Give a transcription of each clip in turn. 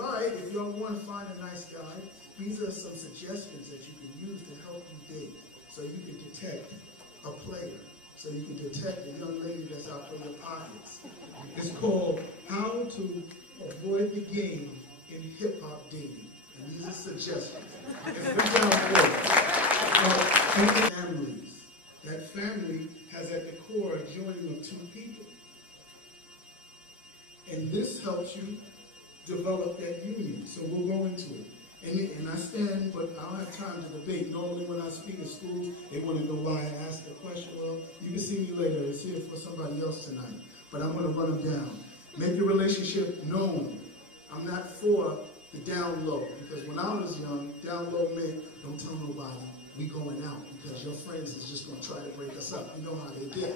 All right, if y'all want to find a nice guy, these are some suggestions that you can use to help you date, so you can detect a player, so you can detect a young lady that's out for your pockets. It's called How to Avoid the Game in Hip-Hop Dating. And these are suggestions. It's been down for families. That family has at the core a joining of two people. And this helps you develop that union. So we'll go into it. And I stand, but I don't have time to debate. Normally when I speak at schools, they want to know why I asked the question. Well, you can see me later. It's here for somebody else tonight. But I'm going to run them down. Make your relationship known. I'm not for the down low. Because when I was young, down low meant don't tell nobody we going out. Because your friends is just going to try to break us up. You know how they did.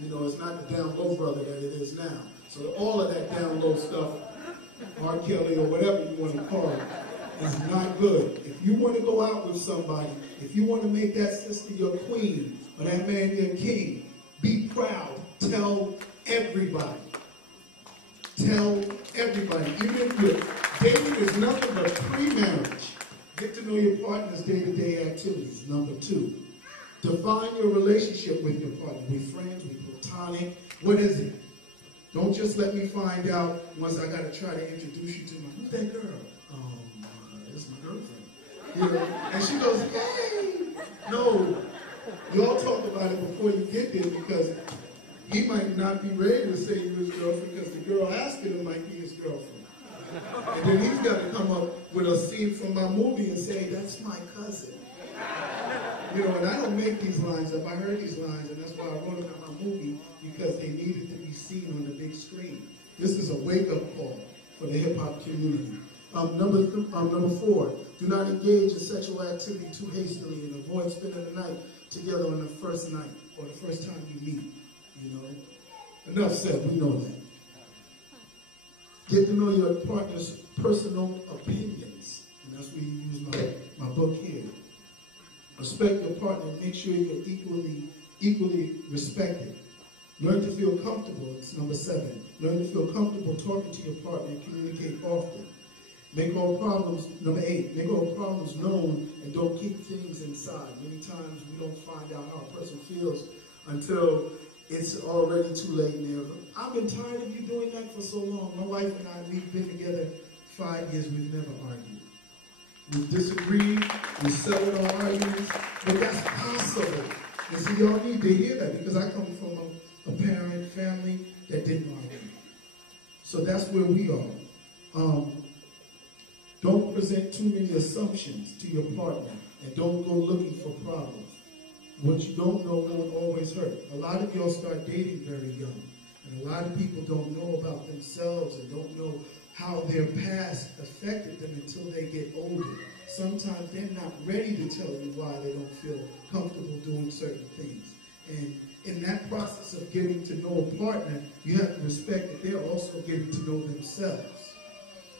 You know, it's not the down low brother that it is now. So all of that down low stuff, R. Kelly or whatever you want to call it, is not good. If you want to go out with somebody, if you want to make that sister your queen or that man your king, be proud. Tell everybody. Tell everybody. Even if you're dating is nothing but pre-marriage. Get to know your partner's day-to-day activities. Number 2. Define your relationship with your partner. We friends, we platonic. What is it? Don't just let me find out once I got to try to introduce you to who's that girl? This is my girlfriend. You know? And she goes, yay! No, y'all talk about it before you get there because he might not be ready to say you his girlfriend because the girl asking him might be his girlfriend. And then he's got to come up with a scene from my movie and say, that's my cousin. You know, and I don't make these lines up. I heard these lines, and that's why I wrote them in my movie, because they needed to be seen on the big screen. This is a wake-up call for the hip-hop community. Number 4, do not engage in sexual activity too hastily and avoid spending the night together on the first night or the first time you meet. You know, enough said. We know that. Get to know your partner's personal opinions, and that's where you use my book here. Respect your partner. Make sure you're equally respected. Learn to feel comfortable. It's number 7. Learn to feel comfortable talking to your partner and communicate often. Make all problems, number 8, make all problems known and don't keep things inside. Many times we don't find out how a person feels until it's already too late now. I've been tired of you doing that for so long. My wife and I, we've been together 5 years, we've never argued. We've disagreed, we settled our arguments, but that's possible. And see, y'all need to hear that because I come from a parent, family that didn't argue. So that's where we are. Don't present too many assumptions to your partner, and don't go looking for problems. What you don't know won't always hurt. A lot of y'all start dating very young, and a lot of people don't know about themselves and don't know how their past affected them until they get older. Sometimes they're not ready to tell you why they don't feel comfortable doing certain things. And in that process of getting to know a partner, you have to respect that they're also getting to know themselves.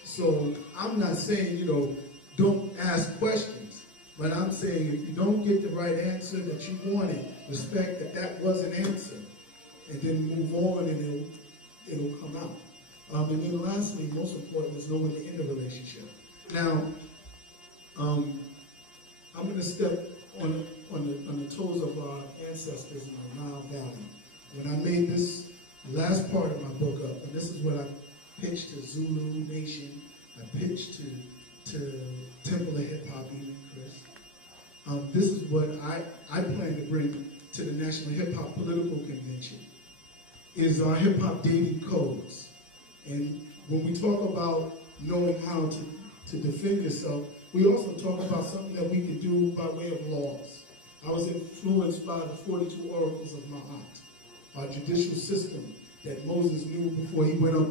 So I'm not saying, you know, don't ask questions, but I'm saying if you don't get the right answer that you wanted, respect that that was an answer, and then move on and it'll come out. And then lastly, most important is know when to end a relationship. Now, I'm going to step on the toes of our ancestors in the Nile Valley. When I made this last part of my book up, and this is what I pitched to Zulu Nation, I pitched to Temple of Hip Hop, even Chris. This is what I plan to bring to the National Hip Hop Political Convention, is our hip hop dating codes. And when we talk about knowing how to defend yourself, we also talk about something that we can do by way of laws. I was influenced by the 42 oracles of Ma'at, our judicial system that Moses knew before he went up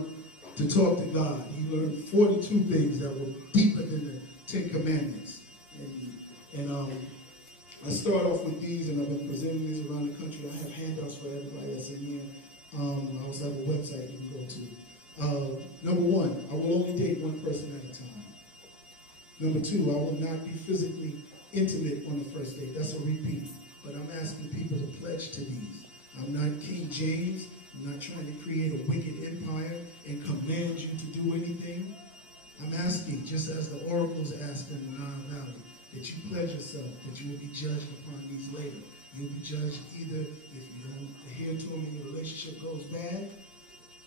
to talk to God. He learned 42 things that were deeper than the 10 Commandments. And I start off with these, and I've been presenting these around the country. I have handouts for everybody that's in here. I also have a website you can go to. Number 1, I will only date one person at a time. Number 2, I will not be physically intimate on the first date. That's a repeat. But I'm asking people to pledge to these. I'm not King James. I'm not trying to create a wicked empire and command you to do anything. I'm asking, just as the oracles asked in the Nile Valley, that you pledge yourself, that you will be judged upon these later. You'll be judged either if you don't adhere to them and your relationship goes bad,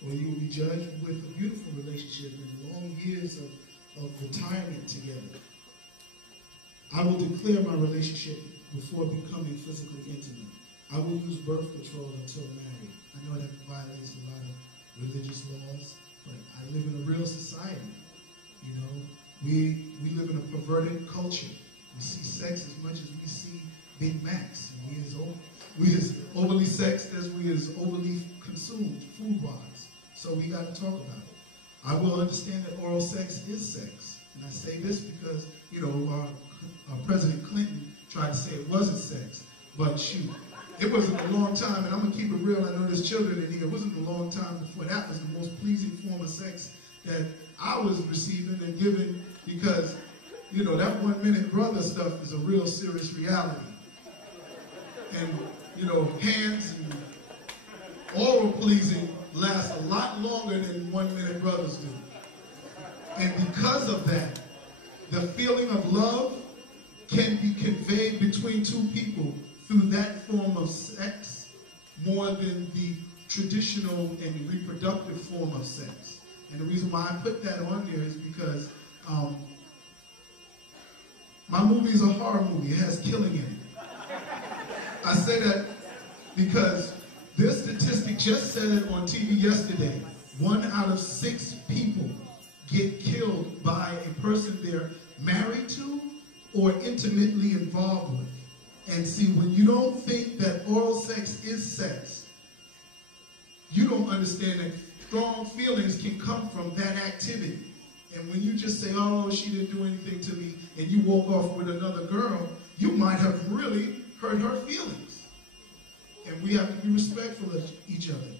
or you will be judged with a beautiful relationship and long years of retirement together. I will declare my relationship before becoming physically intimate. I will use birth control until married. I know that violates a lot of religious laws, but I live in a real society. You know, we live in a perverted culture. We see sex as much as we see Big Macs. And we as overly sexed as we as overly consumed food-wise. So we got to talk about it. I will understand that oral sex is sex. And I say this because, you know, President Clinton tried to say it wasn't sex. But shoot, it wasn't a long time, and I'm going to keep it real. I know there's children in here. It wasn't a long time before that was the most pleasing form of sex that I was receiving and given, because, you know, that 1 minute brother stuff is a real serious reality. And, you know, hands and oral pleasing lasts a lot longer than 1 minute brothers do. And because of that, the feeling of love can be conveyed between two people through that form of sex more than the traditional and reproductive form of sex. And the reason why I put that on there is because my movie is a horror movie. It has killing in it. I say that because this statistic just said on TV yesterday, 1 out of 6 people get killed by a person they're married to or intimately involved with. And see, when you don't think that oral sex is sex, you don't understand that strong feelings can come from that activity. And when you just say, oh, she didn't do anything to me, and you walk off with another girl, you might have really hurt her feelings. And we have to be respectful of each other.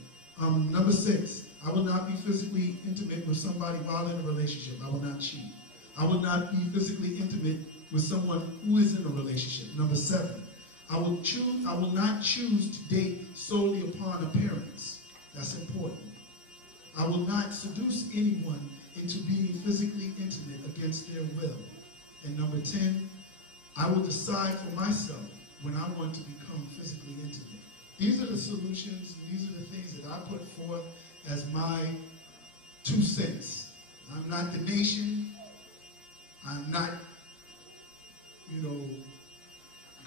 Number 6, I will not be physically intimate with somebody while in a relationship. I will not cheat. I will not be physically intimate with someone who is in a relationship. Number 7, I will not choose to date solely upon appearance. That's important. I will not seduce anyone into being physically intimate against their will. And number 10, I will decide for myself when I want to become physically intimate. These are the solutions, and these are the things that I put forth as my 2 cents. I'm not the nation. I'm not, you know,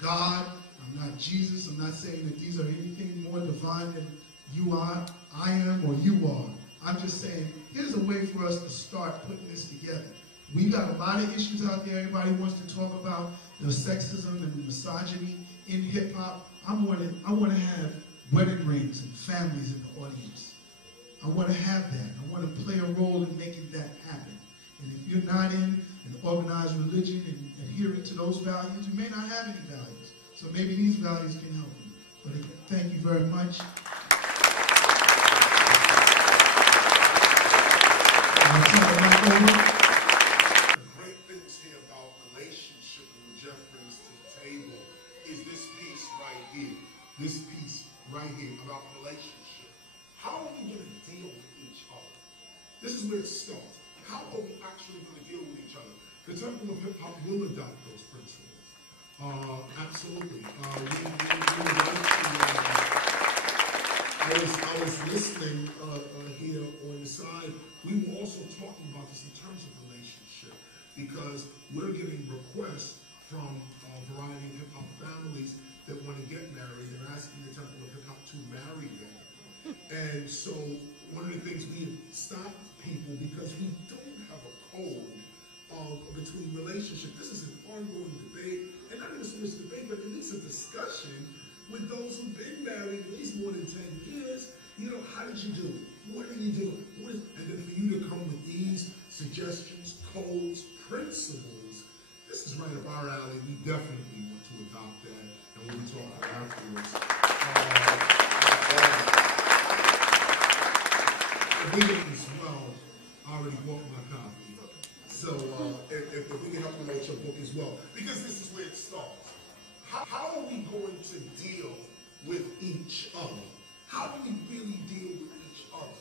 God. I'm not Jesus. I'm not saying that these are anything more divine than you are, I am, or you are. I'm just saying, here's a way for us to start putting this together. We've got a lot of issues out there. Everybody wants to talk about the sexism and the misogyny in hip-hop. I want to have wedding rings and families in the audience. I want to have that. I want to play a role in making that happen. And if you're not in an organized religion and adhering to those values, you may not have any values. So maybe these values can help you. But again, thank you very much. The great things here about relationship and what Jeff brings to the table is this piece right here. This piece right here about relationship. How are we going to deal with each other? This is where it starts. How are we actually going to deal with each other? The Temple of Hip Hop will adopt those principles. Absolutely. I was listening here on the side. We were also talking about this in terms of relationship, because we're getting requests from a variety of hip hop families that want to get married. They're asking the Temple of Hip Hop to marry them. And so one of the things we have stopped people, because we don't have a code between relationship. This is an ongoing debate, and not even so much debate, but at least a discussion with those who've been married at least more than 10 years. You know, how did you do it? What did you do? And then for you to come with these suggestions, codes, principles, this is right up our alley. We definitely want to adopt that, and we'll be talking afterwards. The video as well, I already bought my copy. So if we can help promote your book as well, because this is where it starts. How are we going to deal with each other? How do we really deal with each other?